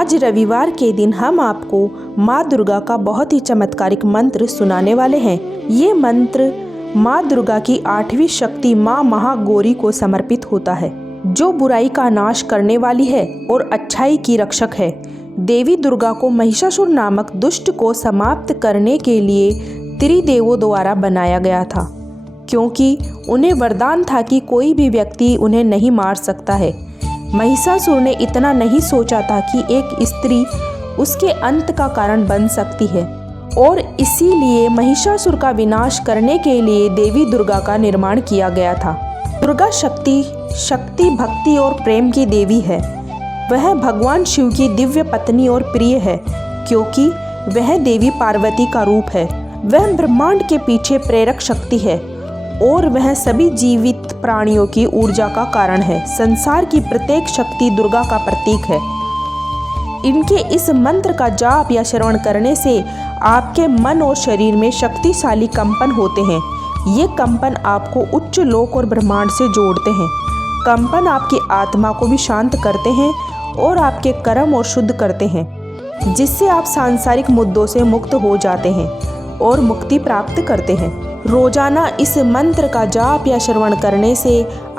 आज रविवार के दिन हम आपको माँ दुर्गा का बहुत ही चमत्कारिक मंत्र सुनाने वाले हैं। ये मंत्र माँ दुर्गा की 8वीं शक्ति माँ महागौरी को समर्पित होता है, जो बुराई का नाश करने वाली है और अच्छाई की रक्षक है। देवी दुर्गा को महिषासुर नामक दुष्ट को समाप्त करने के लिए त्रिदेवों द्वारा बनाया गया था, क्योंकि उन्हें वरदान था कि कोई भी व्यक्ति उन्हें नहीं मार सकता है। महिषासुर ने इतना नहीं सोचा था कि एक स्त्री उसके अंत का कारण बन सकती है, और इसीलिए महिषासुर का विनाश करने के लिए देवी दुर्गा का निर्माण किया गया था। दुर्गा शक्ति भक्ति और प्रेम की देवी है। वह भगवान शिव की दिव्य पत्नी और प्रिय है, क्योंकि वह देवी पार्वती का रूप है। वह ब्रह्मांड के पीछे प्रेरक शक्ति है और वह सभी जीवित प्राणियों की ऊर्जा का कारण है। संसार की प्रत्येक शक्ति दुर्गा का प्रतीक है। इनके इस मंत्र का जाप या श्रवण करने से आपके मन और शरीर में शक्तिशाली कंपन होते हैं। ये कंपन आपको उच्च लोक और ब्रह्मांड से जोड़ते हैं। कंपन आपकी आत्मा को भी शांत करते हैं और आपके कर्म और शुद्ध करते हैं, जिससे आप सांसारिक मुद्दों से मुक्त हो जाते हैं और मुक्ति प्राप्त करते हैं। रोजाना इस मंत्र का जाप या श्रवण करने से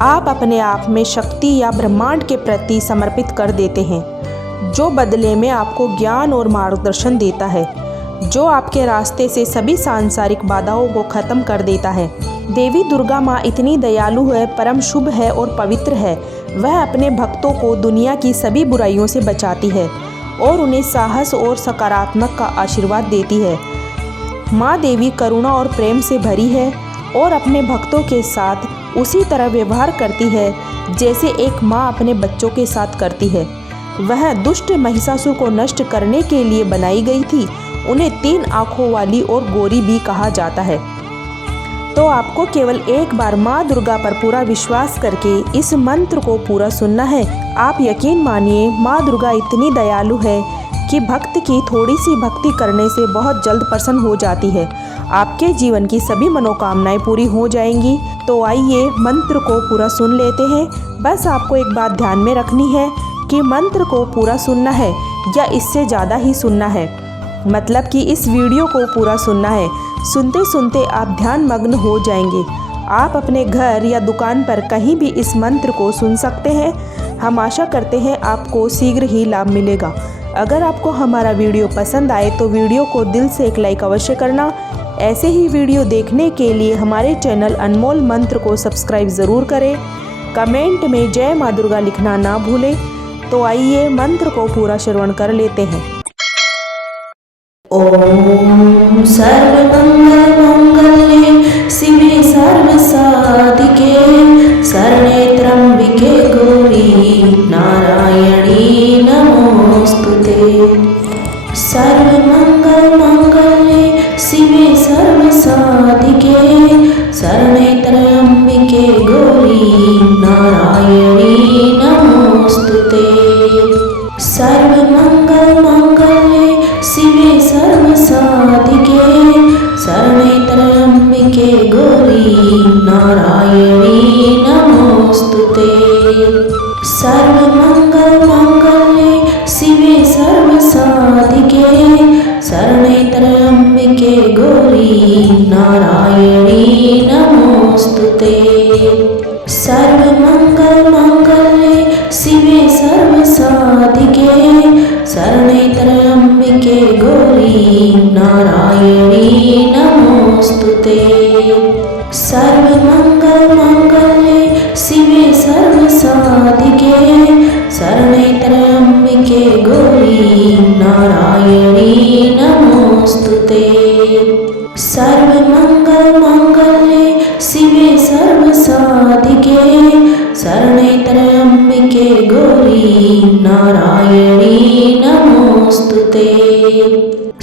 आप अपने आप में शक्ति या ब्रह्मांड के प्रति समर्पित कर देते हैं, जो बदले में आपको ज्ञान और मार्गदर्शन देता है, जो आपके रास्ते से सभी सांसारिक बाधाओं को खत्म कर देता है। देवी दुर्गा माँ इतनी दयालु है, परम शुभ है और पवित्र है। वह अपने भक्तों को दुनिया की सभी बुराइयों से बचाती है और उन्हें साहस और सकारात्मक का आशीर्वाद देती है। माँ देवी करुणा और प्रेम से भरी है और अपने भक्तों के साथ उसी तरह व्यवहार करती है जैसे एक माँ अपने बच्चों के साथ करती है। वह दुष्ट महिषासुर को नष्ट करने के लिए बनाई गई थी। उन्हें 3 आँखों वाली और गौरी भी कहा जाता है। तो आपको केवल एक बार माँ दुर्गा पर पूरा विश्वास करके इस मंत्र को पूरा सुनना है। आप यकीन मानिए, माँ दुर्गा इतनी दयालु है कि भक्त की थोड़ी सी भक्ति करने से बहुत जल्द प्रसन्न हो जाती है। आपके जीवन की सभी मनोकामनाएं पूरी हो जाएंगी। तो आइए मंत्र को पूरा सुन लेते हैं। बस आपको एक बात ध्यान में रखनी है कि मंत्र को पूरा सुनना है या इससे ज़्यादा ही सुनना है, मतलब कि इस वीडियो को पूरा सुनना है। सुनते सुनते आप ध्यान मग्न हो जाएंगे। आप अपने घर या दुकान पर कहीं भी इस मंत्र को सुन सकते हैं। हम आशा करते हैं आपको शीघ्र ही लाभ मिलेगा। अगर आपको हमारा वीडियो पसंद आए तो वीडियो को दिल से एक लाइक अवश्य करना। ऐसे ही वीडियो देखने के लिए हमारे चैनल अनमोल मंत्र को सब्सक्राइब ज़रूर करें। कमेंट में जय माँ दुर्गा लिखना ना भूलें। तो आइए मंत्र को पूरा श्रवण कर लेते हैं। ओम सर्वमंगल मंगल्ये शिवे सर्वसाधिके शरणे त्र्यंबिके गौरी नारायणी नमोस्तुते। सर्वमंगल मंगल्ये शिवे सर्वसाधिके शरणे त्र्यंबिके गौरी नारायणी नमोस्तुते। सर्वमंगल मंगल्ये शिवे सर्वसाधिके शरणे त्र्यंबिके गौरी नारायणी नमोस्तुते। सर्वमंगल मंगल्ये शिवे सर्वसाधिके शरणे त्र्यंबिके गौरी नारायणी नमोस्तुते। सर्वमंगल मंगल्ये शिवे सर्वसाधिके शरणे त्र्यंबिके गौरी नारायणी नमोस्तुते। सर्वमंगल मंगल्ये शिवे सर्वसाधिके शरणे त्र्यंबिके गौरी नारायणी नमोस्तुते। सर्वमंगल मंगल्ये शिवे सर्वसाधिके शरणे त्र्यंबिके गौरी नारायणी नमोस्तुते।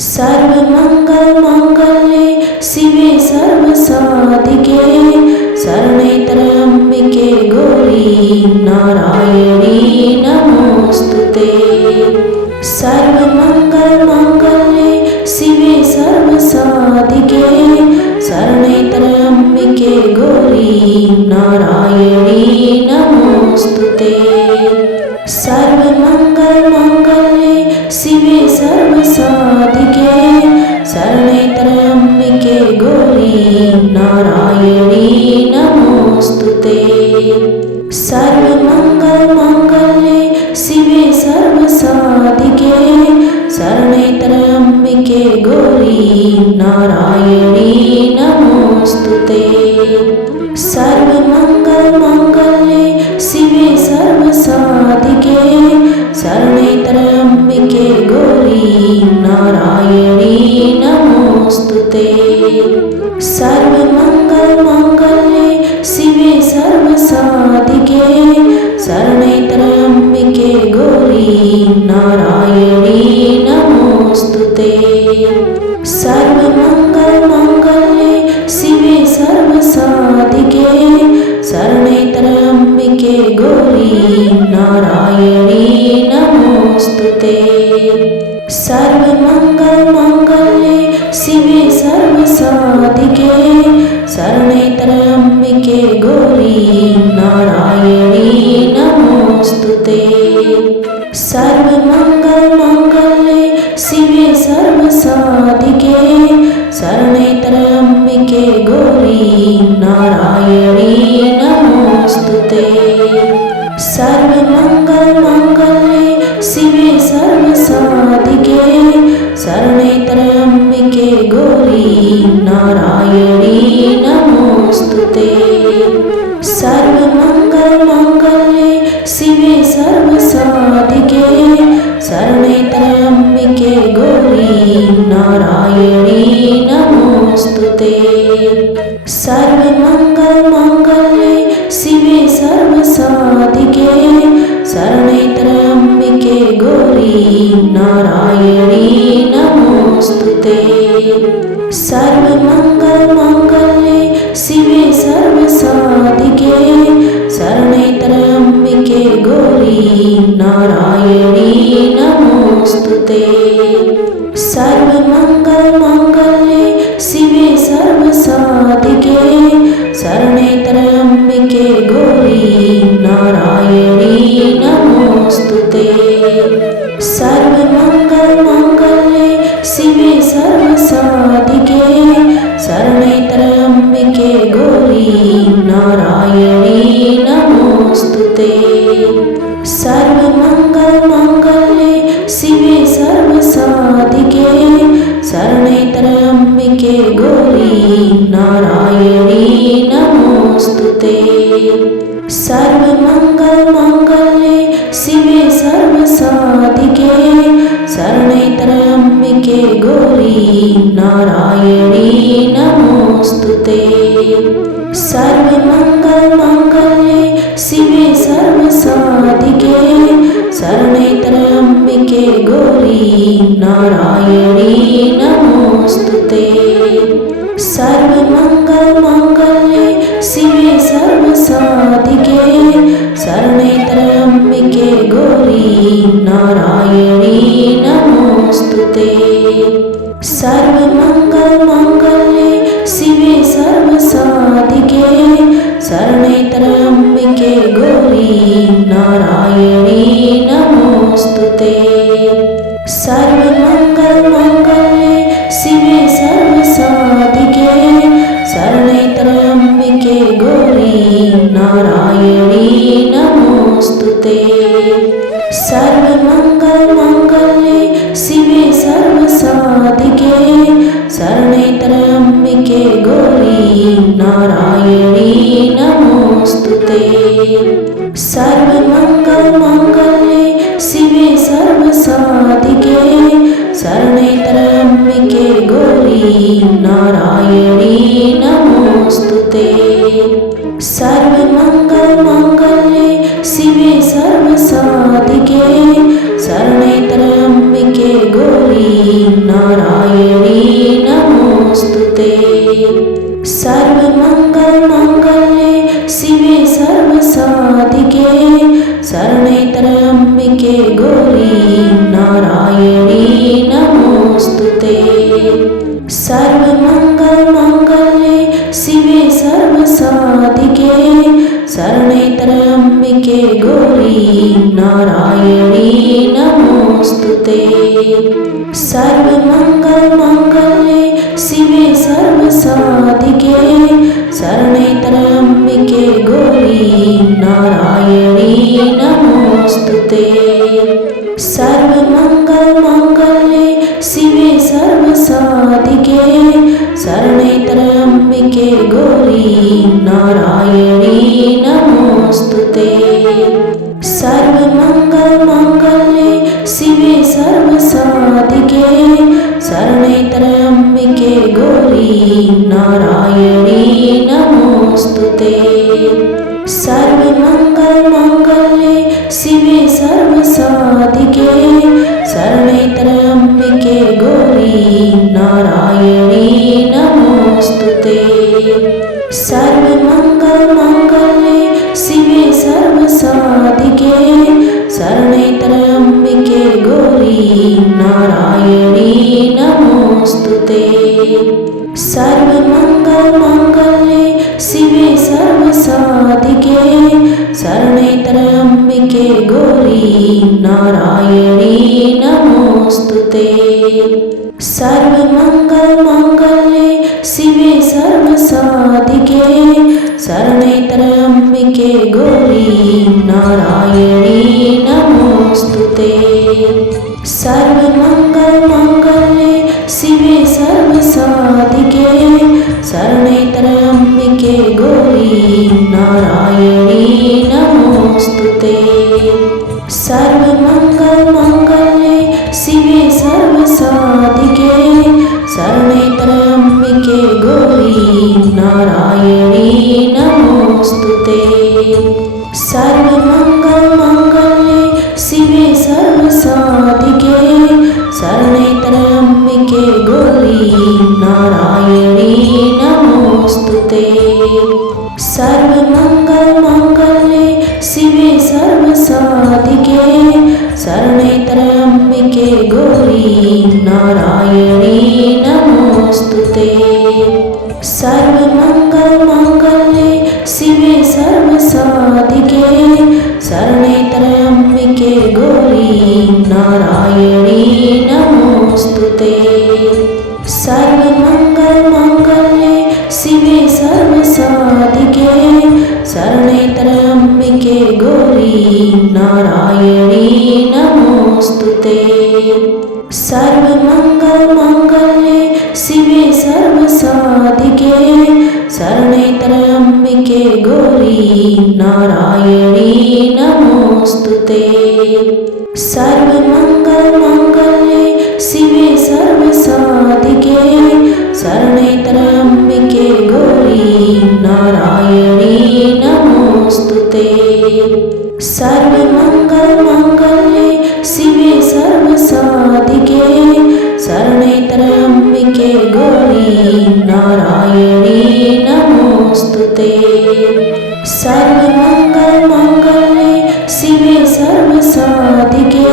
सर्वमंगल मंगल्ये शिवे सर्वसाधिके शरणे त्र्यंबिके गौरी नारायणी नमोस्तुते। सर्वमंगल मंगल्ये शिवे सर्वसाधिके शरणे त्र्यंबिके गौरी नारायणी नमोस्तुते। सर्वमंगल मंगल्ये नारायणी नमोस्तुते। सर्वमङ्गलमाङ्गल्ये शिवे सर्वसाधिके शरणे त्र्यम्बिके गौरी नारायणी नमोस्तुते। सर्वमङ्गलमाङ्गल्ये शिवे सर्वसाधिके शरणे त्र्यम्बिके गौरी नारायणी नमोस्तुते। सर्वमङ्गलमाङ्गल्ये शिवे सर्वसाधिके शरणे त्र्यम्बिके गौरी नारायणी नमोस्तुते। सर्वमङ्गलमाङ्गल्ये शिवे सर्वसाधिके शरणे त्र्यम्बिके गौरी नारायणी नमोस्तुते। सर्वमङ्गलमाङ्गल्ये शिवे सर्वसाधिके शरणे त्र्यम्बिके गौरी नारायणी नमोस्तुते। सर्वमङ्गलमाङ्गल्ये शिवे सर्वसाधिके शरणे त्र्यम्बिके गौरी नारायणी नमोस्तुते। सर्वमङ्गलमाङ्गल्ये शिवे सर्वसाधिके शरणे त्र्यम्बिके गौरी नारायणी नमोस्तुते। सर्वमङ्गलमाङ्गल्ये शिवे सर्वसाधिके शरणे त्र्यम्बिके गौरी नारायणी नमोस्तुते। सर्वमङ्गलमाङ्गल्ये शिवे सर्वसाधिके शरणे त्र्यम्बिके गौरी नारायणी नमोस्तुते। सर्वमङ्गलमाङ्गल्ये शिवे सर्वसाधिके शरणे त्र्यम्बिके गौरी नारायणी नमोस्तुते। सर्वमङ्गलमाङ्गल्ये शिवे सर्वसाधिके शरणे त्र्यम्बिके गौरी नारायणी नमोस्तुते। सर्वमङ्गलमाङ्गल्ये शिवे सर्वसाधिके शरणे त्र्यम्बिके गौरी नारायणी नमोस्तुते। सर्वमङ्गलमाङ्गल्ये शिवे सर्वसाधिके शरणे त्र्यम्बिके गौरी नारायणी नमोस्तुते। सर्वमङ्गलमाङ्गल्ये शिवे सर्वसाधिके शरणे त्र्यम्बिके गौरी नारायणी नमोस्तुते। सर्वमङ्गलमाङ्गल्ये शिवे सर्वसाधिके शरणे त्र्यम्बिके गौरी नारायणी नमोस्तुते। सर्वमङ्गलमाङ्गल्ये शिवे सर्वसाधिके शरणे त्र्यम्बिके गौरी नारायणी नमोस्तुते। सर्वमङ्गलमाङ्गल्ये शिवे सर्वसाधिके शरणे त्र्यम्बिके गौरी नारायणी नमोस्तुते। सर्वमङ्गलमाङ्गल्ये शिवे सर्वसाधिके शरणे त्र्यम्बिके गौरी नारायणी नमोस्तुते। सर्वमङ्गलमाङ्गल्ये शिवे सर्वसाधिके शरणे त्र्यम्बिके गौरी नारायणी नमोस्तुते। सर्वमङ्गलमाङ्गल्ये शिवे सर्वसाधिके शरणे त्र्यम्बिके गौरी नारायणी नमोस्तुते। सर्वमङ्गलमाङ्गल्ये शिवे सर्वसाधिके शरणे त्र्यम्बिके गौरी नारायणी नमोस्तुते। सर्वमङ्गलमाङ्गल्ये शिवे सर्वसाधिके शरणे त्र्यम्बिके गौरी नारायणी नमोस्तुते। सर्वमङ्गलमाङ्गल्ये शिवे सर्वसाधिके शरणे त्र्यम्बिके गौरी नारायणी नमोस्तुते। सर्वमङ्गलमाङ्गल्ये शिवे सर्वसाधिके शरणैतरम्बिके गौरी नारायणी नमोस्तुते। सर्वमङ्गलमाङ्गल्ये शिवे सर्वसाधिके शरणैतरम्बिके गौरी नारायणी नमोस्तुते। सर्वमङ्गलमाङ्गल्ये शिवे सर्वसाधिके शरणैतरम्बिके गौरी नारायणी नमोस्तुते। सर्वमङ्गलमाङ्गल्ये शिवे सर्वसाधिके शरणैतरम्बिके गौरी नारायणी नमोस्तुते। सर्वमङ्गलमाङ्गल्ये शिवे सर्वसाधिके शरणैतरम्बिके गौरी नारायणी नमोस्तुते। सर्वमङ्गलमाङ्गल्ये शिवे सर्वसाधिके शरणैतरम्बिके गौरी नारायणी नमोस्तुते। सर्वमङ्गलमाङ्गल्ये शिवे सर्वसाधिके शरणैतरम्बिके गौरी नारायणी नमोस्तुते। सर्वमङ्गलमाङ्गल्ये शिवे सर्वसाधिके शरणैतरम्बिके गौरी नारायणी नमोस्तुते। सर्वमङ्गलमाङ्गल्ये शिवे सर्वसाधिके शरणैतरम्बिके गौरी नारायणी नमोस्तुते। सर्वमङ्गलमाङ्गल्ये शिवे सर्वसाधिके शरणैतरम्बिके गौरी नारायणी नमोस्तुते। सर्वमङ्गलमाङ्गल्ये शिवे सर्वसाधिके शरणैतरम्बिके गौरी नारायणी नमोस्तुते। सर्वमङ्गलमाङ्गल्ये शिवे सर्वसाधिके शरणैतरम्बिके गौरी नारायणी नमोस्तुते। सर्वमङ्गलमाङ्गल्ये शिवे सर्वसाधिके शरणैतरम्बिके गौरी नारायणी नमोस्तुते। सर्वमङ्गलमाङ्गल्ये शिवे सर्वसाधिके शरणैतरम्बिके गौरी नारायणी नमोस्तुते। सर्वमङ्गलमाङ्गल्ये शिवे सर्वसाधिके शरणैतरम्बिके गौरी नारायणी नमोस्तुते। सर्वमङ्गलमाङ्गल्ये शिवे सर्वसाधिके शरणैतरम्बिके गौरी नारायणी नमोस्तुते। सर्वमङ्गलमाङ्गल्ये शिवे सर्वसाधिके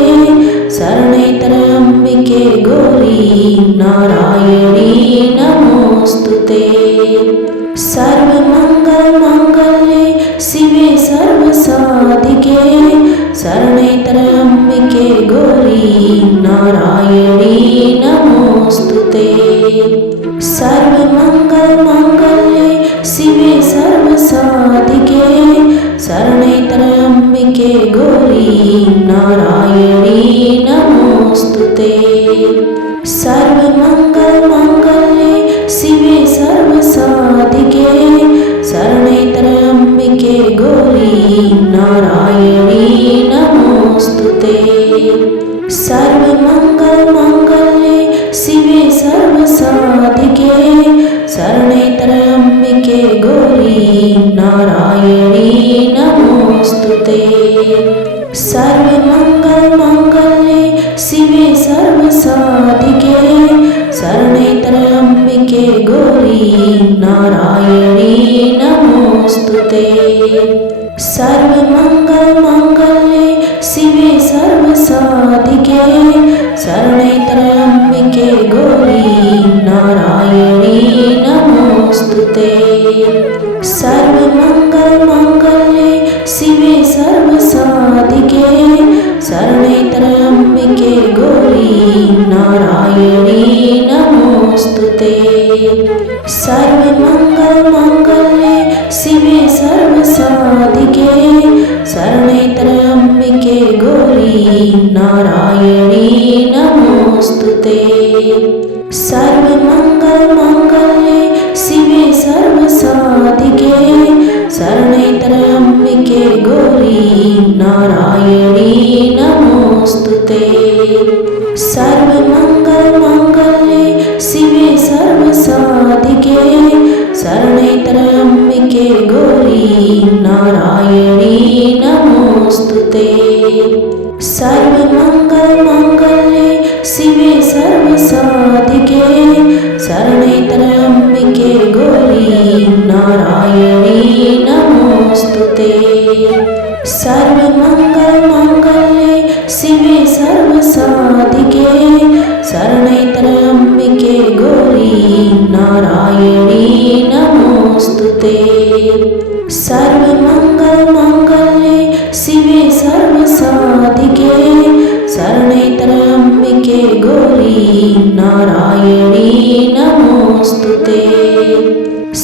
शरणैतरम्बिके गौरी नारायणी नमोस्तुते। सर्वमङ्गलमाङ्गल्ये शिवे सर्वसाधिके शरणैतरम्बिके गौरी नारायणी नमोस्तुते। सर्वमङ्गलमाङ्गल्ये शिवे सर्वसाधिके शरणैतरम्बिके गौरी नारायणी नमोस्तुते। सर्वमङ्गलमाङ्गल्ये शिवे सर्वसाधिके शरणैतरम्बिके गौरी नारायणी नमोस्तुते। सर्वमङ्गलमाङ्गल्ये शिवे सर्वसाधिके शरणैतरम्बिके गौरी नारायणी नमोस्तुते। सर्वमङ्गलमाङ्गल्ये शिवे सर्वसाधिके शरणैतरम्बिके गौरी नारायणी नमोस्तुते। सर्वमङ्गलमाङ्गल्ये शिवे सर्वसाधिके शरणैतरम्बिके गौरी नारायणी नमोस्तुते। सर्वमङ्गलमाङ्गल्ये शिवे सर्वसाधिके शरणैतरम्बिके गौरी नारायणी नमोस्तुते। सर्वमङ्गल सर्वमङ्गलमाङ्गल्ये शिवे सर्वसाधिके शरणे त्र्यम्बिके गौरी नारायणी नमोस्तुते। सर्वमङ्गलमाङ्गल्ये शिवे सर्वसाधिके शरणे त्र्यम्बिके गौरी नारायणी नमोस्तुते। सर्वमङ्गलमाङ्गल्ये शिवे सर्वसाधिके शरणे त्र्यम्बिके गौरी नारायणी नमोस्तुते। सर्वमङ्गलमाङ्गल्ये शिवे सर्वसाधिके शरणे त्र्यम्बिके गौरी नारायणी नमोस्तुते। सर्वमङ्गलमाङ्गल्ये शिवे सर्वसाधिके शरणे त्र्यम्बिके गौरी नारायणी नमोस्तुते। सर्वमङ्गलमाङ्गल्ये शिवे सर्वसाधिके शरणे त्र्यम्बिके गौरी नारायणी नमोस्तुते।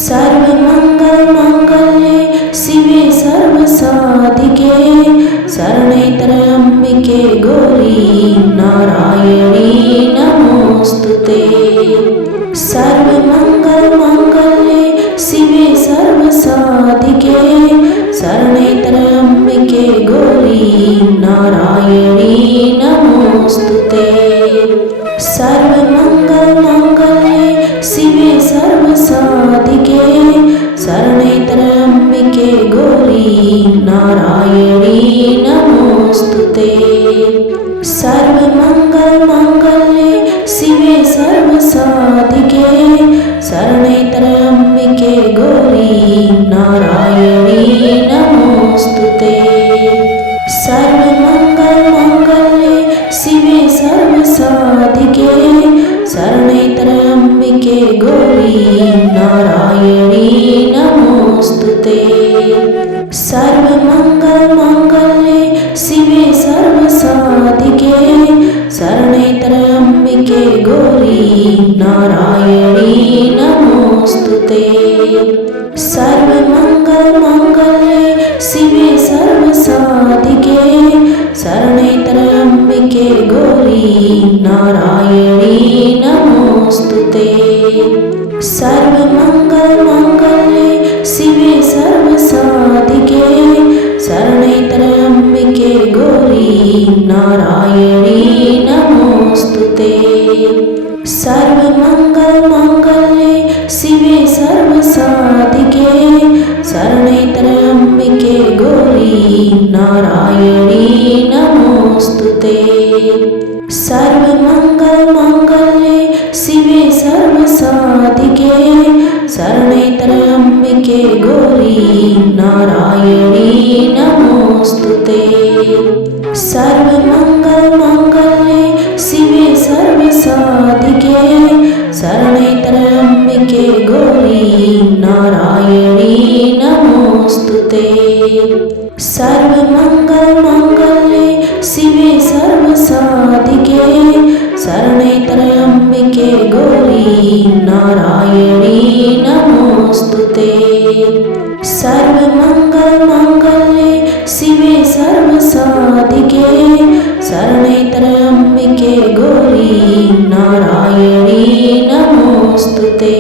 सर्वमङ्गलमाङ्गल्ये शिवे सर्वसाधिके शरणे त्र्यम्बिके गौरी नारायणी नमोस्तुते। सर्वमङ्गलमाङ्गल्ये शिवे सर्वसाधिके शरणे त्र्यम्बिके गौरी नारायणी नमोस्तुते। सर्वमङ्गलमाङ्गल्ये शिवे सर्वसाधिके शरणे त्र्यम्बिके गौरी नारायणी नमोस्तुते। सर्वमङ्गलमाङ्गल्ये शिवे सर्वसाधिके शरणे त्र्यम्बिके गौरी नारायणी नमोस्तुते। सर्वमङ्गलमाङ्गल्ये शिवे सर्वसाधिके शरणे त्र्यम्बिके गौरी नारायणी नमोस्तुते। सर्वमङ्गलमाङ्गल्ये शिवे सर्वसाधिके शरणे त्र्यम्बिके गौरी नारायणी नमोस्तुते। सर्वमङ्गलमाङ्गल्ये शिवे सर्वसाधिके शरणे त्र्यम्बिके गौरी नारायणी नमोस्तुते। सर्वमङ्गलमाङ्गल्ये शिवे सर्वसाधिके शरणे त्र्यम्बिके गौरी नारायणी नमोस्तुते। सर्वमङ्गलमाङ्गल्ये शिवे सर्वसाधिके शरणे त्र्यम्बिके गौरी नारायणी नमोस्तुते। सर्वमङ्गलमाङ्गल्ये शिवे सर्वसाधिके शरणे त्र्यम्बिके गौरी नारायणी नमोस्तुते। सर्वमङ्गलमाङ्गल्ये शिवे सर्वसाधिके शरणे त्र्यम्बिके गौरी नारायणी नमोस्तुते। सर्वमङ्गलमाङ्गल्ये शिवे सर्वसाधिके शरणे त्र्यम्बिके गौरी नारायणी नमोस्तुते। सर्वमङ्गलमाङ्गल्ये शिवे सर्वसाधिके शरणे त्र्यम्बिके गौरी नारायणी नमोस्तुते।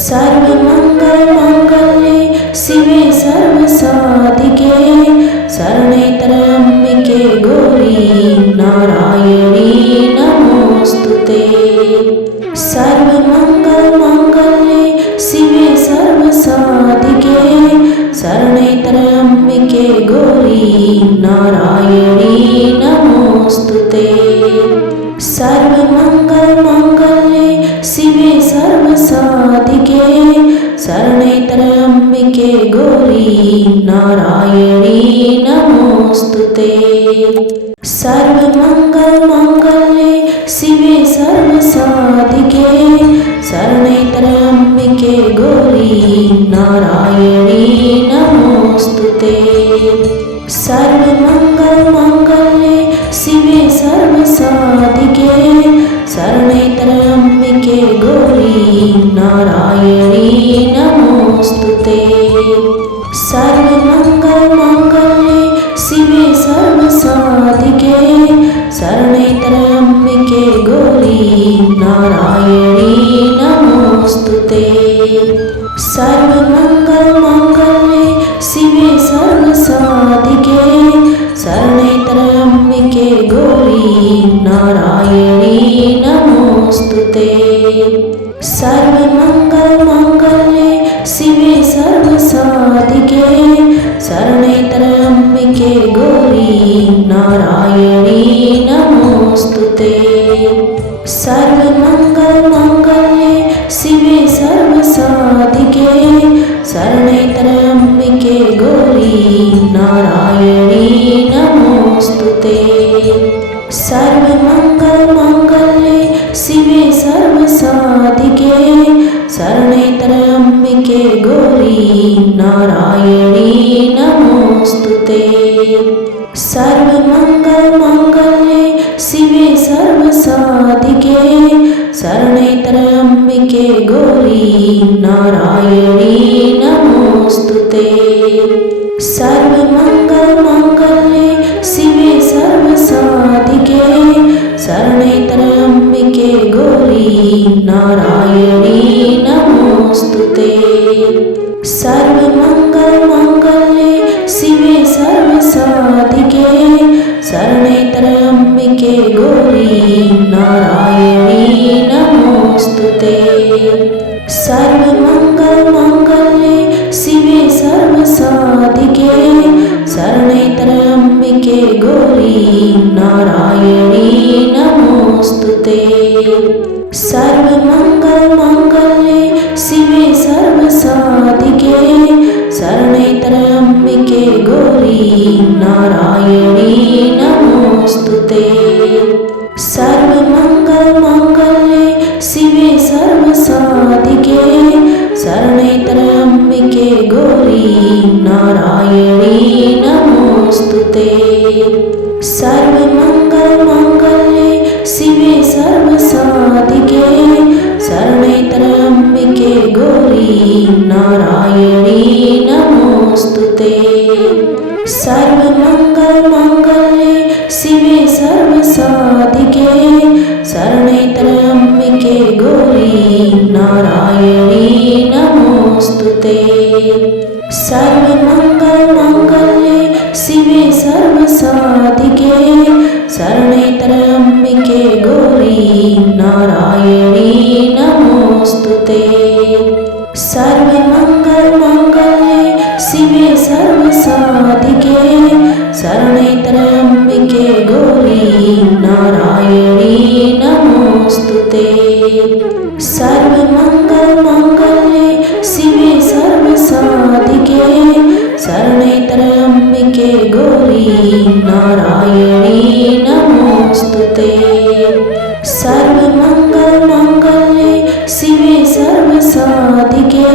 सर्वमङ्गलमाङ्गल्ये शिवे सर्वसाधिके शरणे त्र्यम्बिके गौरी नारायणी नमोस्तुते। सर्वमङ्गलमाङ्गल्ये शिवे सर्वसाधिके शरणे त्र्यम्बिके गौरी नारायणी नमोस्तुते। सर्वमङ्गलमाङ्गल्ये शिवे सर्वसाधिके शरणे त्र्यम्बिके गौरी नारायणी नमोस्तुते। सर्वमङ्गलमाङ्गल्ये शिवे सर्वसाधिके शरणे त्र्यम्बिके गौरी नारायणी नमोस्तुते। सर्वमङ्गलमाङ्गल्ये शिवे सर्वसाधिके शरणे त्र्यम्बिके गौरी नारायणी नमोस्तुते। नमोस्तुते। सर्वमङ्गलमाङ्गल्ये शिवे सर्वसाधिके शरणे त्र्यम्बिके गौरी नारायणी नमोस्तुते। सर्वमङ्गलमाङ्गल्ये शिवे सर्वसाधिके शरणे त्र्यम्बिके गौरी नारायणी नमोस्तुते। सर्वमङ्गलमाङ्गल्ये शिवे सर्वसाधिके शरणे त्र्यम्बिके गौरी नारायणी नमोस्तुते। सर्वमङ्गलमाङ्गल्ये शिवे सर्वसाधिके शरणे त्र्यम्बिके गौरी नारायणी नमोस्तुते। सर्वमङ्गलमाङ्गल्ये शिवे सर्वसाधिके शरणे त्र्यम्बिके गौरी नारायणी नमोस्तुते। सर्वमङ्गलमाङ्गल्ये शिवे सर्वसाधिके शरणे त्र्यम्बिके गौरी नारायणी नमोस्तुते। सर्वमङ्गलमाङ्गल्ये शिवे सर्वसाधिके शरणे त्र्यम्बिके गौरी नारायणी नमोस्तुते। सर्वमङ्गलमाङ्गल्ये शिवे सर्वसाधिके शरणे त्र्यम्बिके गौरी नारायणी नमोस्तुते। सर्वमङ्गलमाङ्गल्ये शिवे सर्वसाधिके शरणे त्र्यम्बिके गौरी नारायणी नमोस्तुते। सर्वमङ्गलमाङ्गल्ये शिवे सर्वसाधिके शरणे त्र्यम्बिके गौरी नारायणी नमोस्तुते। सर्वमङ्गलमाङ्गल्ये शिवे सर्वसाधिके शरणे त्र्यम्बिके गौरी नारायणी नमोस्तुते। सर्वमङ्गलमाङ्गल्ये शिवे सर्वसाधिके शरणे त्र्यम्बिके गौरी नारायणी नमोस्तुते। सर्वमङ्गलमाङ्गल्ये शिवे सर्वसाधिके शरणे त्र्यम्बिके गौरी नारायणी नमोस्तुते। सर्वमङ्गलमाङ्गल्ये शिवे सर्वसाधिके शरणे त्र्यम्बिके गौरी नारायणी नमोस्तुते। सर्वमङ्गलमाङ्गल्ये शिवे सर्वसाधिके शरणे त्र्यम्बिके गौरी नारायणी नमोस्तुते। सर्वमङ्गलमाङ्गल्ये शिवे सर्वसाधिके शरणे त्र्यम्बिके गौरी नारायणी नमोस्तुते। सर्वमङ्गलमाङ्गल्ये शिवे सर्वसाधिके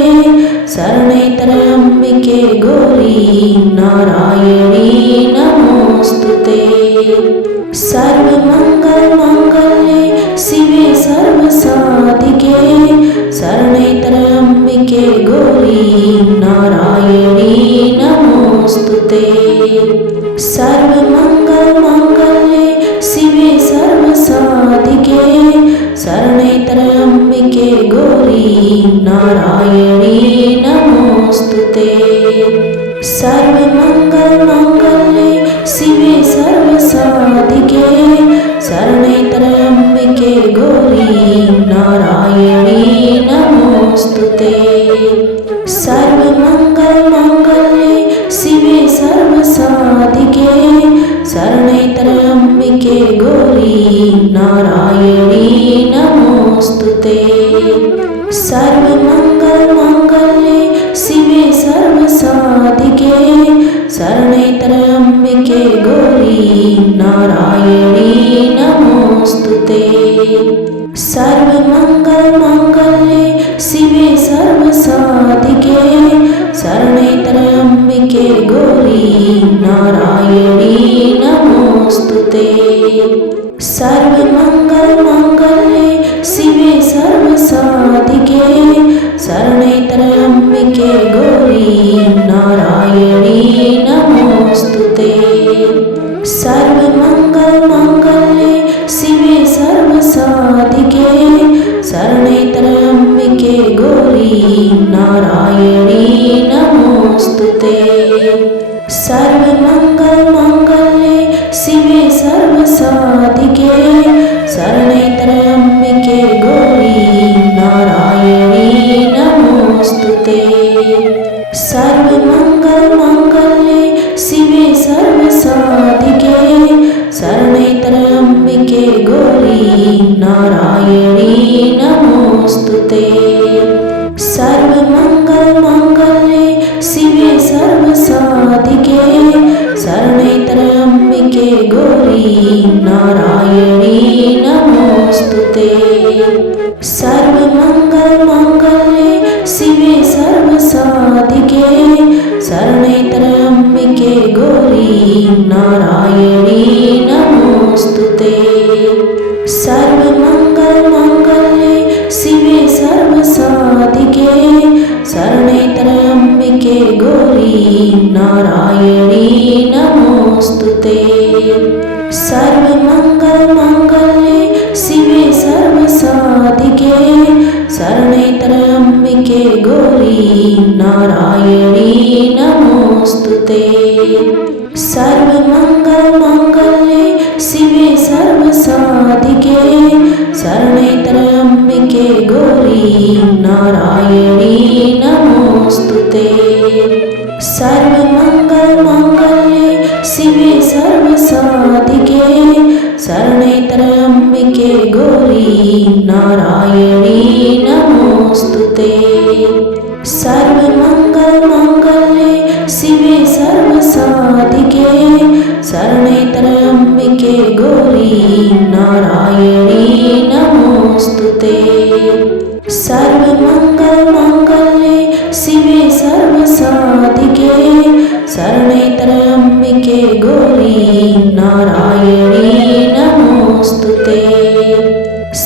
शरणे त्र्यम्बिके गौरी नारायणी नमोस्तुते। सर्वमङ्गलमाङ्गल्ये शिवे सर्वसाधिके शरणे त्र्यम्बिके गौरी नारायणी नमोस्तुते। सर्वमङ्गलमाङ्गल्ये शिवे सर्वसाधिके शरणे त्र्यम्बिके गौरी नारायणी नमोस्तुते। सर्वमङ्गलमाङ्गल्ये शिवे सर्वसाधिके शरणे त्र्यम्बिके गौरी नारायणी नमोस्तुते। सर्वमङ्गलमाङ्गल्ये शिवे सर्वसाधिके शरणे त्र्यम्बिके गौरी नारायणी नमोस्तुते। सर्वमङ्गलमाङ्गल्ये शिवे सर्वसाधिके शरणे त्र्यम्बिके गौरी नारायणी नमोस्तुते। सर्वमङ्गलमाङ्गल्ये शिवे सर्वसाधिके शरणे त्र्यम्बिके गौरी नारायणी नमोस्तुते। सर्वमङ्गलमाङ्गल्ये शिवे सर्वसाधिके शरणे त्र्यम्बिके गौरी नारायणी नमोस्तुते। सर्वमङ्गलमाङ्गल्ये शिवे सर्वसाधिके शरणे त्र्यम्बिके गौरी नारायणी नमोस्तुते। सर्वमङ्गलमाङ्गल्ये शिवे सर्वसाधिके शरणे त्र्यम्बिके गौरी नारायणी नमोस्तुते। सर्वमङ्गलमाङ्गल्ये शिवे सर्वसाधिके शरणे त्र्यम्बिके गौरी नारायणी नमोस्तुते। सर्वमङ्गलमाङ्गल्ये शिवे सर्वसाधिके शरणे त्र्यम्बिके गौरी नारायणी नमोस्तुते। सर्वमङ्गलमाङ्गल्ये शिवे सर्वसाधिके शरणे त्र्यम्बिके गौरी नारायणी नमोस्तुते। सर्वमङ्गलमाङ्गल्ये शिवे सर्वसाधिके शरणे त्र्यम्बिके गौरी नारायणी नमोस्तुते। सर्वमङ्गलमाङ्गल्ये शिवे सर्वसाधिके शरणे त्र्यम्बिके गौरी नारायणी नमोस्तुते। सर्वमङ्गलमाङ्गल्ये शिवे सर्वसाधिके शरणे त्र्यम्बिके गौरी नारायणी नमोस्तुते। सर्वमङ्गलमाङ्गल्ये शिवे सर्वसाधिके शरणे त्र्यम्बिके गौरी नारायणी नमोस्तुते। सर्वमङ्गलमाङ्गल्ये शिवे सर्वसाधिके शरणे त्र्यम्बिके गौरी नारायणी नमोस्तुते। सर्वमङ्गलमाङ्गल्ये शिवे सर्वसाधिके शरणे त्र्यम्बिके गौरी नारायणी नमोस्तुते।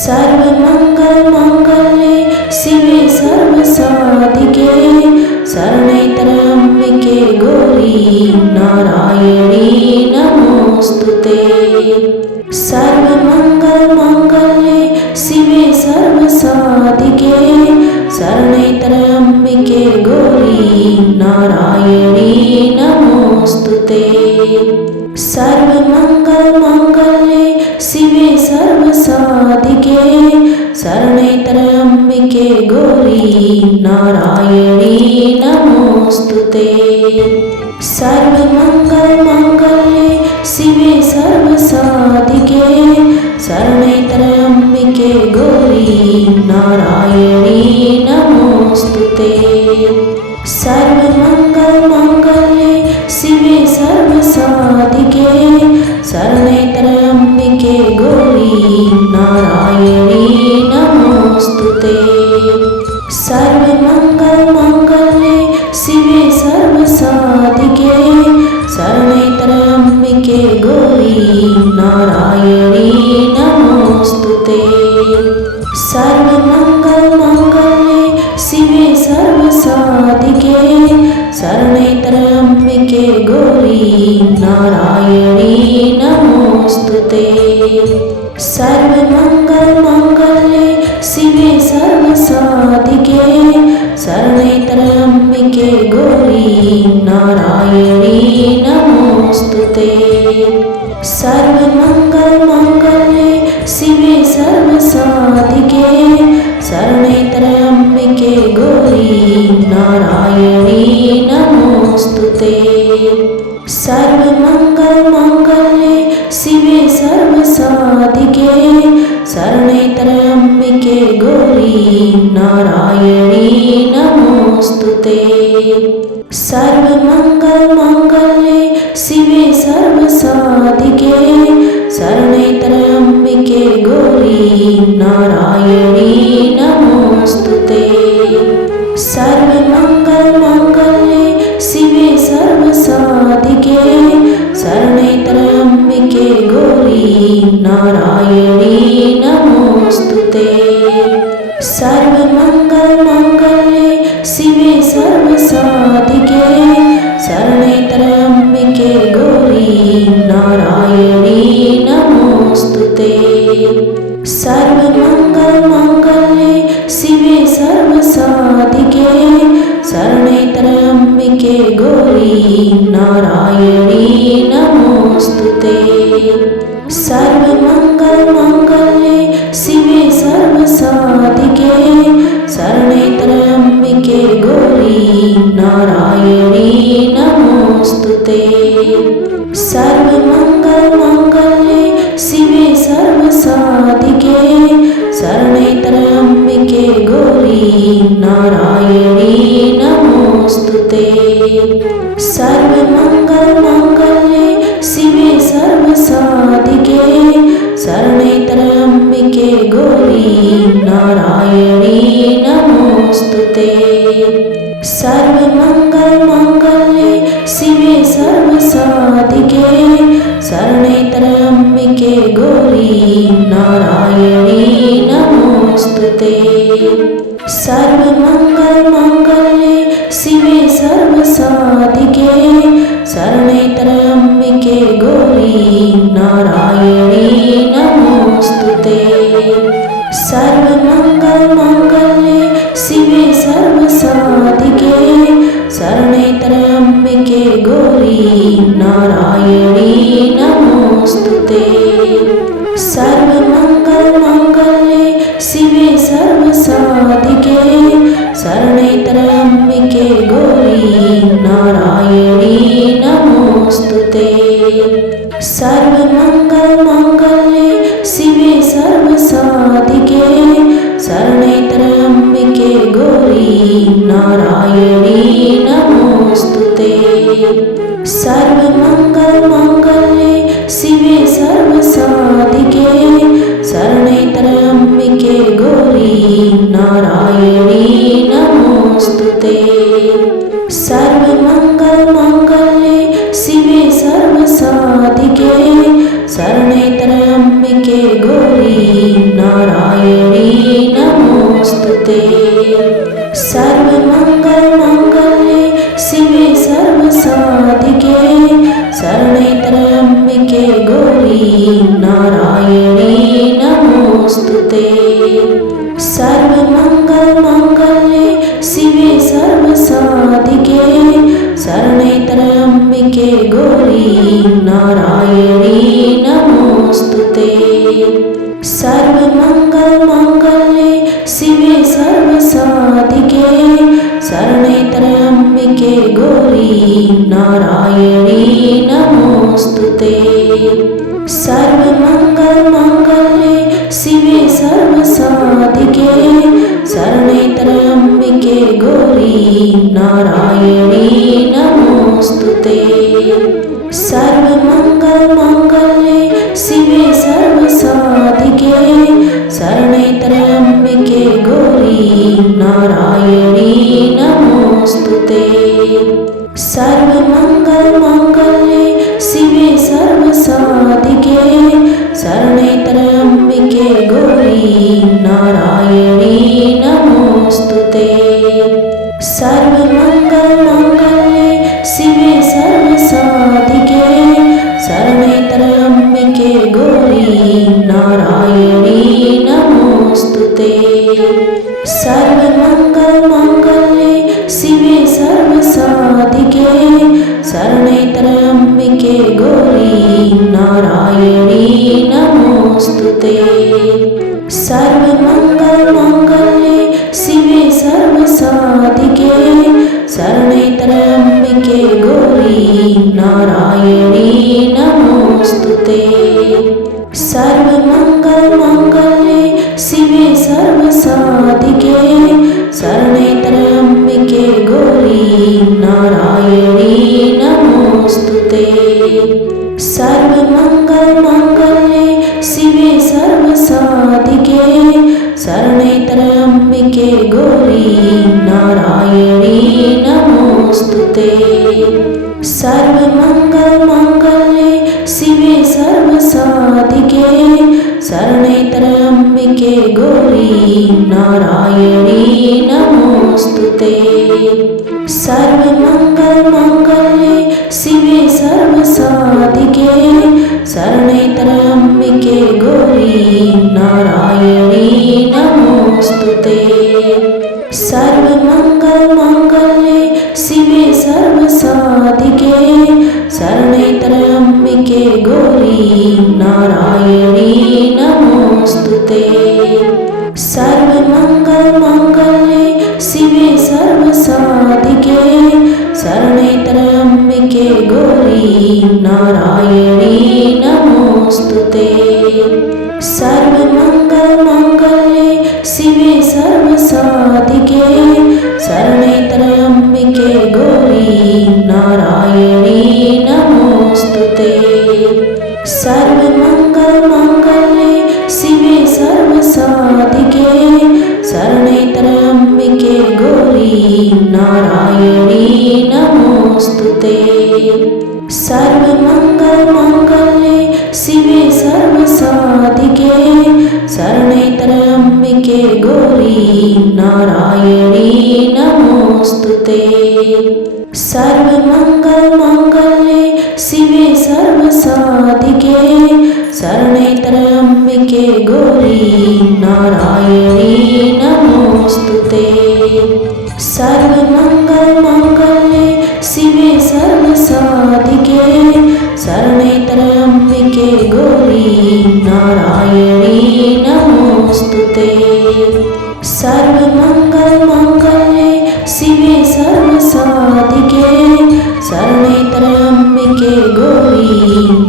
सर्वमङ्गलमाङ्गल्ये शिवे सर्वसाधिके शरणे त्र्यम्बिके गौरी नारायणी नमोस्तुते। सर्वमङ्गलमाङ्गल्ये शिवे सर्वसाधिके शरणे त्र्यम्बिके गौरी नारायणी नमोस्तुते। सर्वमङ्गलमाङ्गल्ये शिवे सर्वसाधिके शरणे त्र्यम्बिके गौरी नारायणी नमोस्तुते। सर्वमङ्गलमाङ्गल्ये शिवे सर्वसाधिके शरणे त्र्यम्बिके गौरी नारायणी नमोस्तुते। सर्वमङ्गलमाङ्गल्ये शिवे सर्वसाधिके शरणे त्र्यम्बिके गौरी नारायणी नमोस्तुते। सर्वमङ्गलमाङ्गल्ये शिवे सर्वसाधिके शरणे त्र्यम्बिके गौरी नारायणी नमोस्तुते। सर्वमङ्गलमाङ्गल्ये शिवे सर्वसाधिके शरणे त्र्यम्बिके गौरी नारायणी नमोस्तुते। सर्वमङ्गलमाङ्गल्ये शिवे सर्वसाधिके शरणे त्र्यम्बिके गौरी नारायणी नमोस्तुते। सर्वमङ्गलमाङ्गल्ये शिवे सर्वसाधिके शरणे त्र्यम्बिके गौरी नारायणी नमोस्तुते। सर्वमङ्गलमाङ्गल्ये शिवे सर्वसाधिके शरणे त्र्यम्बिके गौरी नारायणी नमोस्तुते। सर्वमङ्गलमाङ्गल्ये शिवे सर्वसाधिके शरणे त्र्यम्बिके गौरी नारायणी नमोस्तुते। सर्वमङ्गलमाङ्गल्ये शिवे सर्वसाधिके शरणे त्र्यम्बिके गौरी नारायणी नमोस्तुते। सर्वमङ्गलमाङ्गल्ये शिवे सर्वसाधिके शरणे त्र्यम्बिके गौरी नारायणी नमोस्तुते। सर्वमङ्गलमाङ्गल्ये शिवे सर्वसाधिके शरणे त्र्यम्बिके गौरी नारायणी नमोस्तुते। सर्वमङ्गलमाङ्गल्ये शिवे सर्वसाधिके शरणे त्र्यम्बिके गौरी नारायणी नमोस्तुते। सर्वमङ्गलमाङ्गल्ये शिवे सर्वसाधिके शरणे त्र्यम्बिके गौरी नारायणी नमोस्तुते। सर्वमङ्गलमाङ्गल्ये शिवे सर्वसाधिके शरणे त्र्यम्बिके गौरी नारायणी नमोस्तुते। सर्वमङ्गलमाङ्गल्ये शिवे सर्वसाधिके शरणे त्र्यम्बिके गौरी नारायणी नमोस्तुते। सर्वमङ्गलमाङ्गल्ये शिवे सर्वसाधिके शरणे त्र्यम्बिके गौरी नारायणी नमोस्तुते। सर्वमङ्गलमाङ्गल्ये शिवे सर्वसाधिके शरणे त्र्यम्बिके गौरी नारायणी नमोस्तुते। सर्वमङ्गलमाङ्गल्ये शिवे सर्वसाधिके शरणे त्र्यम्बिके गौरी नारायणी नमोस्तुते। सर्वमङ्गलमाङ्गल्ये शिवे सर्वसाधिके शरणे त्र्यम्बिके गौरी नारायणी नमोस्तुते। सर्वमङ्गलमाङ्गल्ये शिवे सर्वसाधिके शरणे त्र्यम्बिके गौरी नारायणी नमोस्तुते। सर्वमङ्गलमाङ्गल्ये शिवे सर्वसाधिके शरणे त्र्यम्बिके गौरी नारायणी नमोस्तुते। सर्वमङ्गलमाङ्गल्ये शिवे सर्वसाधिके शरणे त्र्यम्बिके गौरी नारायणी नमोस्तुते। सर्वमङ्गलमाङ्गल्ये शिवे सर्वसाधिके शरणे त्र्यम्बिके गौरी नारायणी नमोस्तुते। सर्वमङ्गलमाङ्गल्ये शिवे सर्वसाधिके शरणे त्र्यम्बिके गौरी नारायणी नमोस्तुते। सर्वमङ्गलमाङ्गल्ये शिवे सर्वसाधिके शरणे त्र्यम्बिके गौरी नारायणी नमोस्तुते। सर्वमङ्गलमाङ्गल्ये शिवे सर्वसाधिके शरणे त्र्यम्बिके गौरी नारायणी नमोस्तुते। सर्वमङ्गलमाङ्गल्ये शिवे सर्वसाधिके शरणे त्र्यम्बिके गौरी नारायणी नमोस्तुते। सर्वमङ्गलमाङ्गल्ये शिवे सर्वसाधिके शरणे त्र्यम्बिके गौरी नारायणी नमोस्तुते। सर्वमङ्गलमाङ्गल्ये शिवे सर्वसाधिके शरणे त्र्यम्बिके गौरी नारायणी नमोस्तुते। सर्वमङ्गलमाङ्गल्ये शिवे सर्वसाधिके शरणे त्र्यम्बिके गौरी नारायणी नमोस्तुते। सर्वमङ्गलमाङ्गल्ये शिवे सर्वसाधिके शरणे त्र्यम्बिके गौरी नारायणी नमोस्तुते। सर्वमङ्गलमाङ्गल्ये शिवे सर्वसाधिके शरणे त्र्यम्बिके गौरी नारायणी नमोस्तुते। सर्वमङ्गलमाङ्गल्ये शिवे सर्वसाधिके शरणे त्र्यम्बिके गौरी नारायणी नमोस्तुते। सर्वमङ्गलमाङ्गल्ये सर्वमङ्गलमाङ्गल्ये गौरी नारायणी नमोऽस्तुते। सर्वमङ्गलमाङ्गल्ये शिवे सर्वसाधिके शरणे त्र्यम्बिके गौरी नारायणी नमोऽस्तुते। सर्वमङ्गलमाङ्गल्ये शिवे सर्वसाधिके शरणे त्र्यम्बिके गौरी नारायणी नमोऽस्तुते। सर्वमङ्गलमाङ्गल्ये शिवे सर्वसाधिके शरणे त्र्यम्बिके गौरी नारायणी नमोऽस्तुते। सर्वमङ्गलमाङ्गल्ये शिवे सर्वसाधिके शरणे त्र्यम्बिके गौरी नारायणी नमोऽस्तुते। सर्वमङ्गलमाङ्गल्ये शिवे सर्वसाधिके शरणे त्र्यम्बिके गौरी नारायणी नमोऽस्तुते। सर्वमङ्गलमाङ्गल्ये शिवे सर्वसाधिके शरणे त्र्यम्बिके गौरी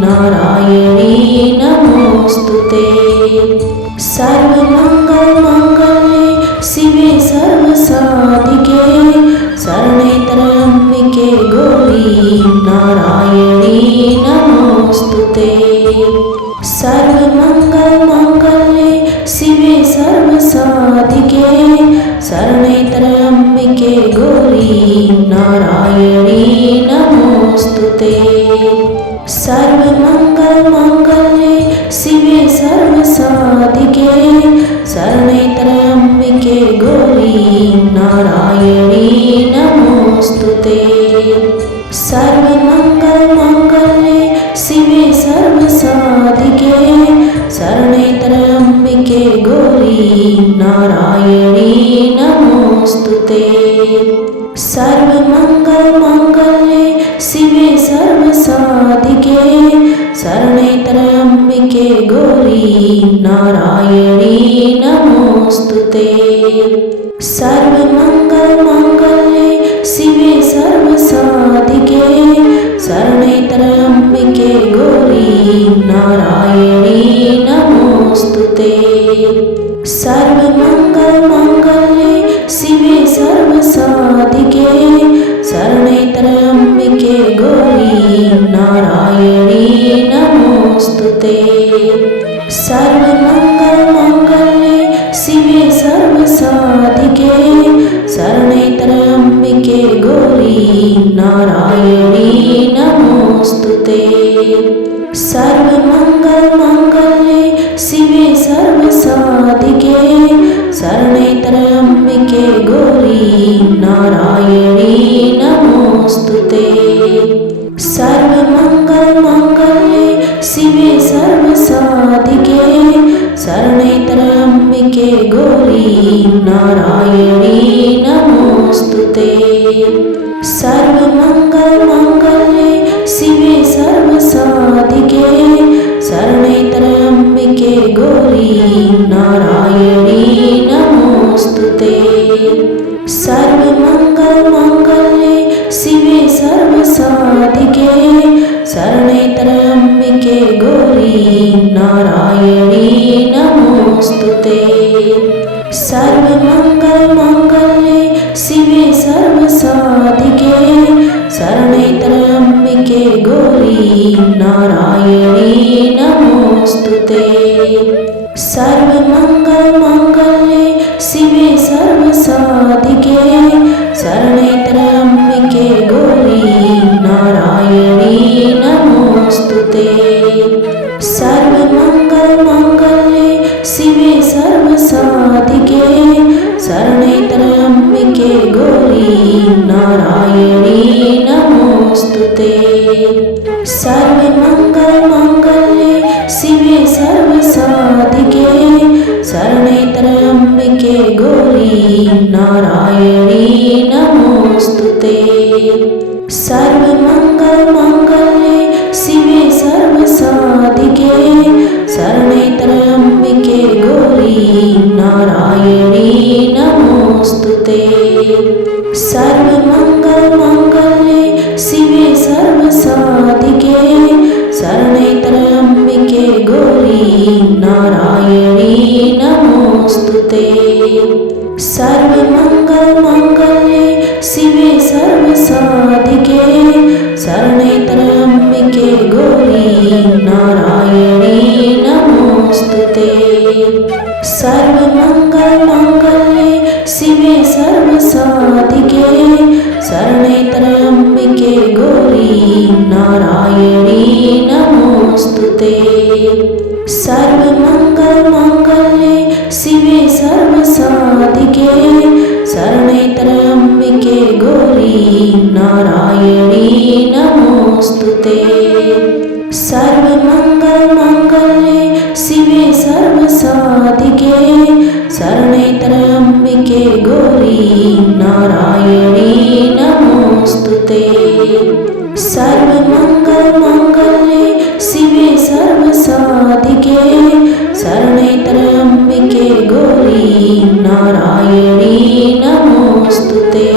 नारायणी नमोऽस्तुते। सर्वमङ्गलमाङ्गल्ये शिवे सर्वसाधिके शरणे त्र्यम्बिके गौरी नारायणी नमोऽस्तुते। सर्वमङ्गलमाङ्गल्ये शिवे सर्वसाधिके शरणे त्र्यम्बिके गौरी नारायणी नमोऽस्तुते। सर्वमङ्गलमाङ्गल्ये शिवे सर्वसाधिके शरणे त्र्यम्बिके गौरी नारायणी नमोऽस्तुते। सर्वमङ्गलमाङ्गल्ये शिवे सर्वसाधिके शरणे त्र्यम्बिके गौरी नारायणी नमोऽस्तुते। सर्वमङ्गलमाङ्गल्ये शिवे सर्वसाधिके शरणे त्र्यम्बिके गौरी नारायणी नमोऽस्तुते। सर्वमङ्गलमाङ्गल्ये शिवे सर्वसाधिके शरणे त्र्यम्बिके गौरी नारायणी नमोऽस्तुते। सर्वमङ्गलमाङ्गल्ये शिवे सर्वसाधिके शरणे त्र्यम्बिके गौरी नारायणी नमोऽस्तुते। सर्वमङ्गलमाङ्गल्ये शिवे सर्वसाधिके शरणे त्र्यम्बिके गौरी नारायणी नमोऽस्तुते। सर्वमङ्गलमाङ्गल्ये शिवे सर्वसाधिके शरणे त्र्यम्बिके गौरी नारायणी नमोऽस्तुते। सर्वमङ्गलमाङ्गल्ये शिवे सर्वसाधिके शरणे त्र्यम्बिके गौरी नारायणी नमोऽस्तुते। सर्वमङ्गलमाङ्गल्ये शिवे सर्वसाधिके शरणे त्र्यम्बिके गौरी नारायणी नमोऽस्तुते। सर्वमङ्गलमाङ्गल्ये शिवे सर्वसाधिके शरणे त्र्यम्बिके गौरी नारायणी नमोऽस्तुते। सर्वमङ्गलमाङ्गल्ये शिवे सर्वसाधिके शरणे त्र्यम्बिके गौरी नारायणी नमोऽस्तुते। सर्वमङ्गलमाङ्गल्ये शिवे सर्वसाधिके शरणे त्र्यम्बिके गौरी नारायणी नमोऽस्तुते। सर्वमङ्गलमाङ्गल्ये शिवे सर्वसाधिके शरणे त्र्यम्बिके गौरी नारायणी नमोऽस्तुते। सर्वमङ्गलमाङ्गल्ये शिवे सर्वसाधिके शरणे त्र्यम्बिके गौरी नारायणी नमोऽस्तुते। सर्वमङ्गलमाङ्गल्ये शिवे सर्वसाधिके शरणे त्र्यम्बिके गौरी नारायणी नमोऽस्तुते। सर्वमङ्गलमाङ्गल्ये शिवे ते। सर्वमङ्गलमाङ्गल्ये शिवे सर्वसाधिके शरणे त्र्यम्बिके गौरी नारायणी नमोऽस्तु ते। सर्वमङ्गलमाङ्गल्ये शिवे सर्वसाधिके शरणे त्र्यम्बिके गौरी नारायणी नमोऽस्तु ते। सर्वमङ्गलमाङ्गल्ये शिवे सर्वसाधिके शरणे त्र्यम्बिके गौरी नारायणी नमोऽस्तु ते। सर्वमङ्गलमाङ्गल्ये शिवे सर्वसाधिके शरणे त्र्यम्बिके गौरी नारायणी नमोऽस्तु ते। सर्वमङ्गलमाङ्गल्ये शिवे सर्वसाधिके शरणे त्र्यम्बिके गौरी नारायणी नमोऽस्तु ते।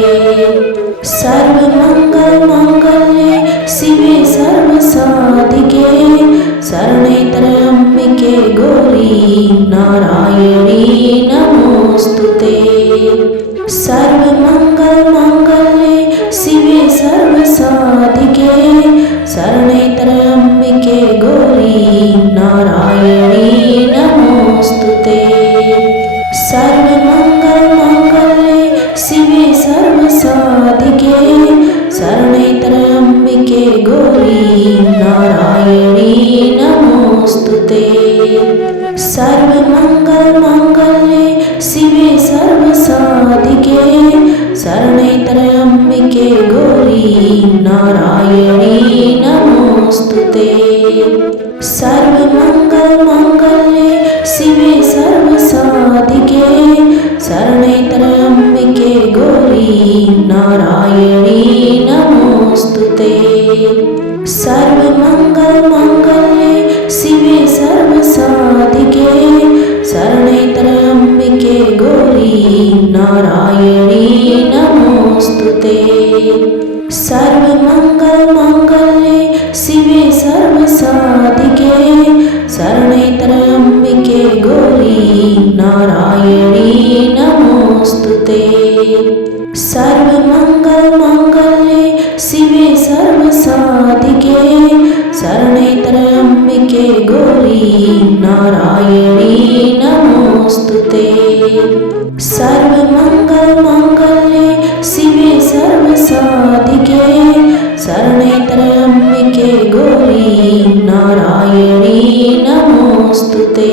सर्वमङ्गलमाङ्गल्ये शिवे सर्वसाधिके शरणे त्र्यम्बिके गौरी नारायणी नमोऽस्तु ते। सर्वमङ्गलमाङ्गल्ये शिवे सर्वसाधिके शरणे त्र्यम्बिके गौरी नारायणी नमोऽस्तु ते। सर्वमङ्गलमाङ्गल्ये शिवे सर्वसाधिके शरणे त्र्यम्बिके गौरी नारायणी नमोऽस्तु ते। सर्वमङ्गलमाङ्गल्ये शिवे सर्वसाधिके शरणे त्र्यम्बिके गौरी नारायणी नमोऽस्तु ते। सर्वमङ्गलमाङ्गल्ये शिवे सर्वसाधिके शरणे त्र्यम्बिके गौरी नारायणी नमोऽस्तु ते। सर्वमङ्गलमाङ्गल्ये शिवे सर्वसाधिके शरणे त्र्यम्बिके गौरी नारायणी नमोऽस्तु ते। सर्वमङ्गलमाङ्गल्ये शिवे सर्वसाधिके शरणे त्र्यम्बिके गौरी नारायणी नमोऽस्तु ते। सर्वमङ्गलमाङ्गल्ये शिवे सर्वसाधिके शरणे त्र्यम्बिके गौरी नारायणी नमोऽस्तु ते। सर्वमङ्गलमाङ्गल्ये शिवे सर्वसाधिके शरणे त्र्यम्बिके गौरी नारायणी नमोऽस्तु ते।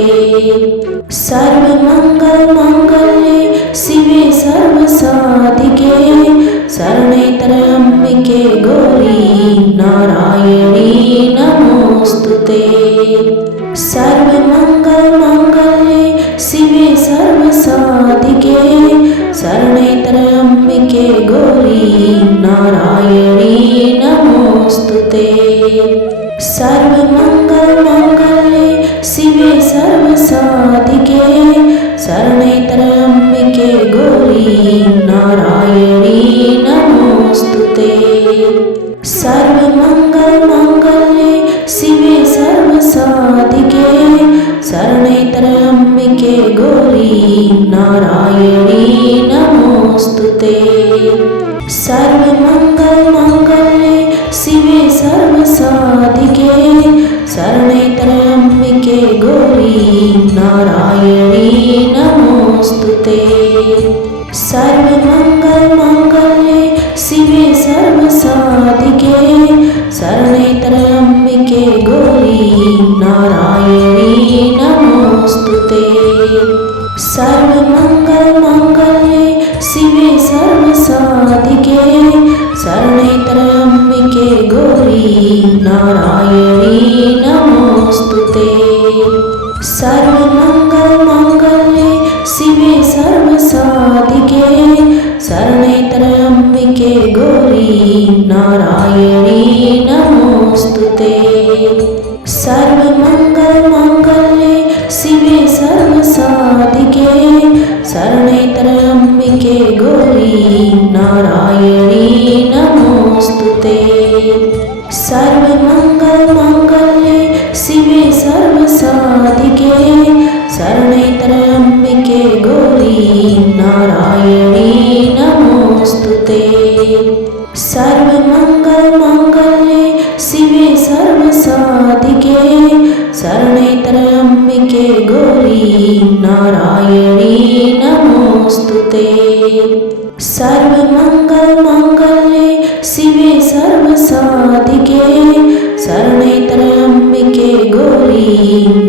सर्वमङ्गलमाङ्गल्ये शिवे सर्वसाधिके शरणे त्र्यम्बिके गौरी नारायणी नमोऽस्तु ते। सर्वमङ्गलमाङ्गल्ये शिवे सर्वसाधिके शरणे त्र्यम्बिके गौरी नारायणी नमोऽस्तु ते। सर्वमङ्गलमाङ्गल्ये शिवे सर्वसाधिके शरणे त्र्यम्बिके गौरी नारायणी नमोऽस्तु ते। सर्वमङ्गलमाङ्गल्ये शिवे सर्वसाधिके शरणे त्र्यम्बिके गौरी नारायणी नमोऽस्तु ते। सर्वमङ्गलमाङ्गल्ये शिवे सर्वसाधिके शरणे त्र्यम्बिके गौरी नारायणी नमोऽस्तु ते। सर्वमङ्गलमाङ्गल्ये शिवे सर्वसाधिके शरणे त्र्यम्बिके गौरी नारायणी नमोऽस्तु ते। सर्वमङ्गलमाङ्गल्ये शिवे सर्वसाधिके शरणे त्र्यम्बिके गौरी नारायणी नमोऽस्तु ते। सर्वमङ्गलमाङ्गल्ये शिवे सर्वसाधिके शरणे त्र्यम्बिके गौरी नारायणी नमोऽस्तु ते। सर्वमङ्गलमाङ्गल्ये शिवे सर्वसाधिके शरणे त्र्यम्बिके गौरी नारायणी नमोऽस्तु ते। सर्वमङ्गलमाङ्गल्ये शिवे सर्वसाधिके शरणे त्र्यम्बिके गौरी ते सर्वमङ्गलमाङ्गल्ये शिवे सर्वसाधिके शरणे त्र्यम्बिके गौरी नारायणी नमोऽस्तु ते सर्वमङ्गलमाङ्गल्ये शिवे सर्वसाधिके शरणे त्र्यम्बिके गौरी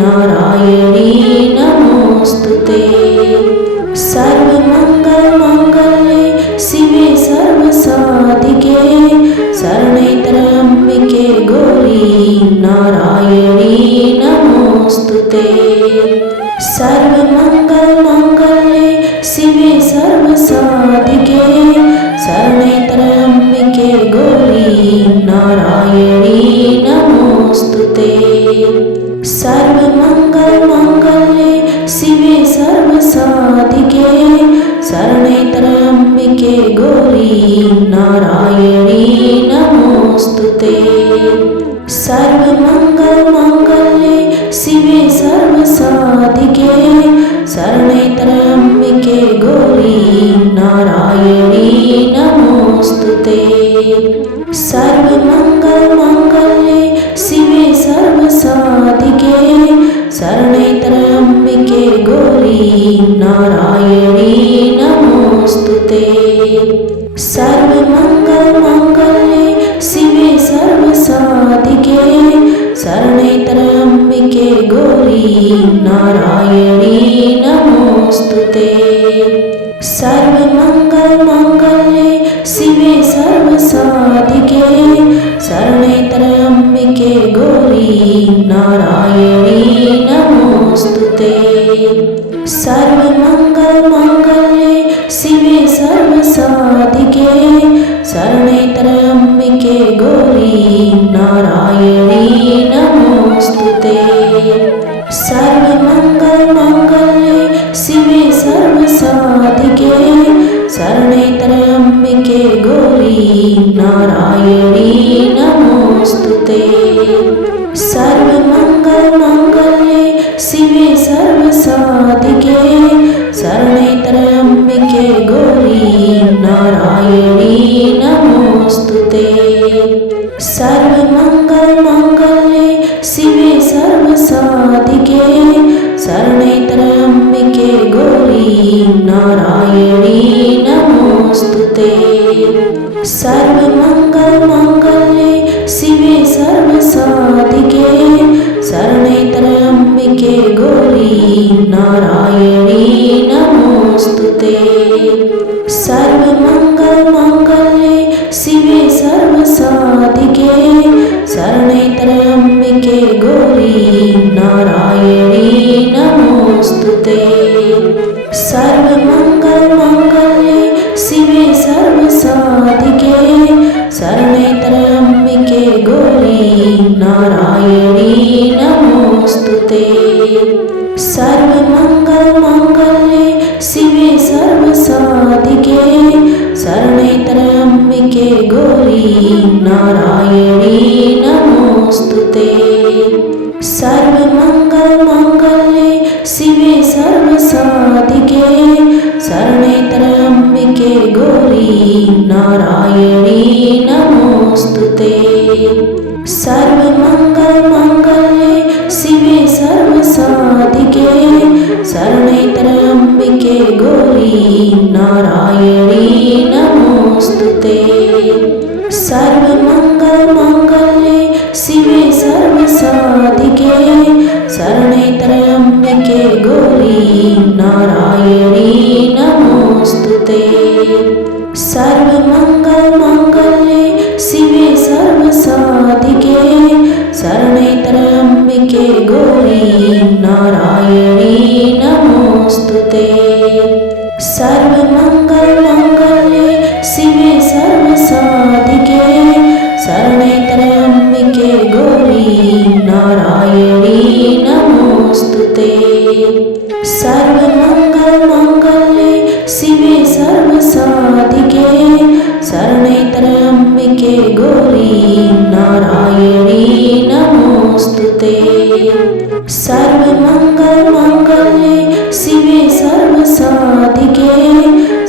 नारायणी नमोऽस्तु ते सर्वमङ्गलमाङ्गल्ये शिवे सर्वसाधिके शरणे त्र्यम्बिके गौरी नारायणी नमोऽस्तु ते सर्वमङ्गलमाङ्गल्ये शिवे सर्वसाधिके शरणे त्र्यम्बिके गौरी नारायणी नमोऽस्तु ते सर्वमङ्गलमाङ्गल्ये शिवे सर्वसाधिके शरणे त्र्यम्बिके गौरी नारायणी नमोऽस्तु ते सर्वमङ्गलमाङ्गल्ये शिवे सर्वसाधिके शरणे त्र्यम्बिके गौरी नारायणी नमोऽस्तु ते सर्वमङ्गलमाङ्गल्ये शिवे सर्वसाधिके शरणे त्र्यम्बिके गौरी नारायणी नमोऽस्तु ते सर्वमङ्गलमाङ्गल्ये शिवे सर्वसाधिके शरणे त्र्यम्बिके गौरी नारायणी नमोऽस्तु ते सर्वमङ्गलमाङ्गल्ये शिवे सर्वसाधिके शरणे त्र्यम्बिके गौरी नारायणी नमोऽस्तु ते सर्वमङ्गलमाङ्गल्ये शिवे सर्वसाधिके शरणे त्र्यम्बिके गौरी नारायणी नमोऽस्तु ते सर्वमङ्गलमाङ्गल्ये शिवे सर्वसाधिके शरणे त्र्यम्बिके गौरी नारायणी नमोऽस्तु ते सर्वमङ्गलमाङ्गल्ये शिवे सर्वसाधिके शरणे त्र्यम्बिके गौरी नारायणी नमोऽस्तु ते सर्वमङ्गलमाङ्गल्ये शिवे सर्वसाधिके शरणे त्र्यम्बिके गौरी नारायणी नमोऽस्तु ते सर्वमङ्गलमाङ्गल्ये शिवे सर्वसाधिके शरणे त्र्यम्बिके गौरी नारायणी नमोऽस्तु ते सर्वमङ्गलमाङ्गल्ये शिवे सर्वसाधिके शरणे त्र्यम्बिके गौरी नारायणी नमोऽस्तु ते सर्वमङ्गलमाङ्गल्ये शिवे सर्वसाधिके शरणे त्र्यम्बिके गौरी नारायणी नमोऽस्तु ते सर्वमङ्गलमाङ्गल्ये शिवे सर्वसाधिके शरणे त्र्यम्बिके गौरी नारायणी नमोऽस्तु ते सर्वमङ्गलमाङ्गल्ये शिवे सर्वसाधिके शरणे त्र्यम्बिके गौरी नारायणी नमोऽस्तु ते सर्वमङ्गलमाङ्गल्ये शिवे सर्वसाधिके शरणे त्र्यम्बिके गौरी नारायणी नमोऽस्तु ते सर्वमङ्गलमाङ्गल्ये शिवे सर्वसाधिके शरणे त्र्यम्बिके गौरी नारायणी नमोऽस्तु ते सर्वमङ्गलमाङ्गल्ये शिवे सर्वसाधिके शरणे त्र्यम्बिके गौरी नारायणी नमोऽस्तु ते सर्वमङ्गलमाङ्गल्ये शिवे सर्वसाधिके शरणे त्र्यम्बिके गौरी नारायणी नमोऽस्तु ते सर्वमङ्गलमाङ्गल्ये शिवे सर्वसाधिके शरणे त्र्यम्बिके गौरी नारायणी नमोऽस्तु ते सर्वमङ्गलमाङ्गल्ये शिवे सर्वसाधिके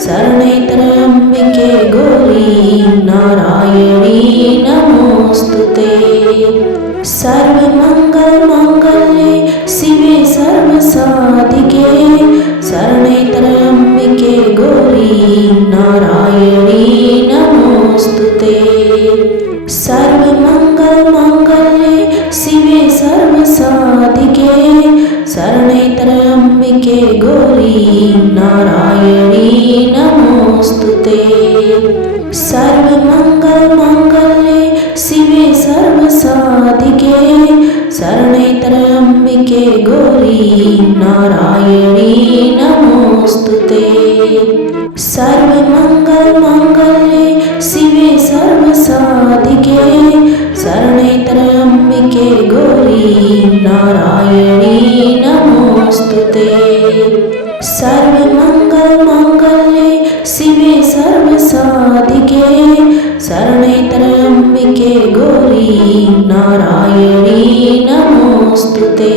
शरणे त्र्यम्बिके गौरी ते सर्वमङ्गलमाङ्गल्ये शिवे सर्वसाधिके शरणे त्र्यम्बिके गौरी नारायणी नमोऽस्तु ते सर्वमङ्गलमाङ्गल्ये शिवे सर्वसाधिके शरणे त्र्यम्बिके गौरी नारायणी नमोऽस्तु ते सर्वमङ्गलमाङ्गल्ये शिवे सर्वसाधिके शरणे त्र्यम्बिके गौरी नारायणी नमोऽस्तु ते सर्वमङ्गलमाङ्गल्ये शिवे सर्वसाधिके शरणे त्र्यम्बिके गौरी नारायणी नमोऽस्तु ते सर्वमङ्गलमाङ्गल्ये शिवे सर्वसाधिके शरणे त्र्यम्बिके गौरी नारायणी नमोऽस्तु ते